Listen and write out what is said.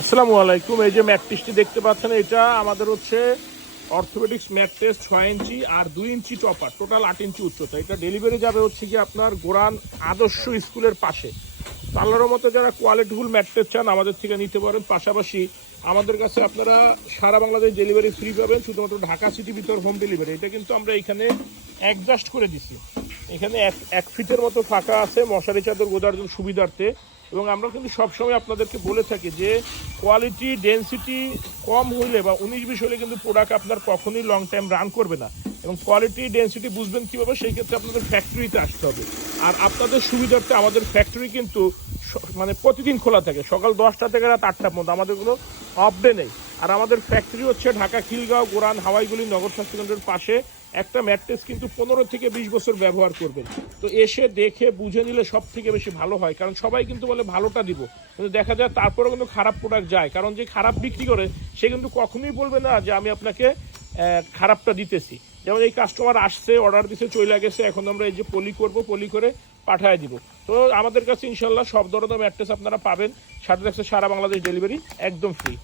আসসালামু আলাইকুম। এই যে ম্যাট্রেসটি দেখতে পাচ্ছেন, এটা আমাদের হচ্ছে অর্থোপেডিক্স ম্যাট্রেস 6 ইঞ্চি আর 2 ইঞ্চি টপার, টোটাল 8 ইঞ্চি উচ্চতা। এটা ডেলিভারি যাবে হচ্ছে কি আপনার গোরান আদর্শ স্কুলের পাশে। তো আল্লাহর মতো যারা কোয়ালিটিফুল ম্যাট্রেস চান আমাদের থেকে নিতে পারেন। পাশাপাশি আমাদের কাছে আপনারা সারা বাংলাদেশ ডেলিভারি ফ্রি পাবেন, শুধুমাত্র ঢাকা সিটি ভিতর হোম ডেলিভারি। এটা কিন্তু আমরা এখানে অ্যাডজাস্ট করে দিছি। এখানে এক ফিটের মতো ফাঁকা আছে মশারি চাদর গোদার জন্য সুবিধার্থে। এবং আমরা কিন্তু সবসময় আপনাদেরকে বলে থাকি যে কোয়ালিটি ডেন্সিটি কম হইলে বা 19-20 হলে কিন্তু প্রোডাক্ট আপনার কখনোই লং টাইম রান করবে না। এবং কোয়ালিটি ডেন্সিটি বুঝবেন কীভাবে, সেই ক্ষেত্রে আপনাদের ফ্যাক্টরিতে আসতে হবে। আর আপনাদের সুবিধার্থে আমাদের ফ্যাক্টরি কিন্তু মানে প্রতিদিন খোলা থাকে, সকাল 10টা থেকে রাত 8টা পর্যন্ত, আমাদের কোনো অফ ডে নেই। আর আমাদের ফ্যাক্টরি হচ্ছে ঢাকা খিলগাঁও গোরান হাওয়াইগুলি নগর স্বাস্থ্যকেন্দ্রের পাশে। একটা ম্যাট্রেস কিন্তু 15 থেকে 20 বছর ব্যবহার করবেন। তো এসে দেখে বুঝে নিলে সব থেকে বেশি ভালো হয়, কারণ সবাই কিন্তু বলে ভালোটা দিব, কিন্তু দেখা যায় তারপরেও কিন্তু খারাপ প্রোডাক্ট যায়। কারণ যে খারাপ বিক্রি করে সে কিন্তু কখনোই বলবে না যে আমি আপনাকে খারাপটা দিতেছি। যেমন এই কাস্টমার আসছে, অর্ডার দিছে, চলে গেছে, এখন আমরা এই যে পলি করব, পলি করে পাঠিয়ে দিব। তো আমাদের কাছে ইনশাল্লাহ সব ধরনের ম্যাট্রেস আপনারা পাবেন, সাথে সারা বাংলাদেশ ডেলিভারি একদম ফ্রি।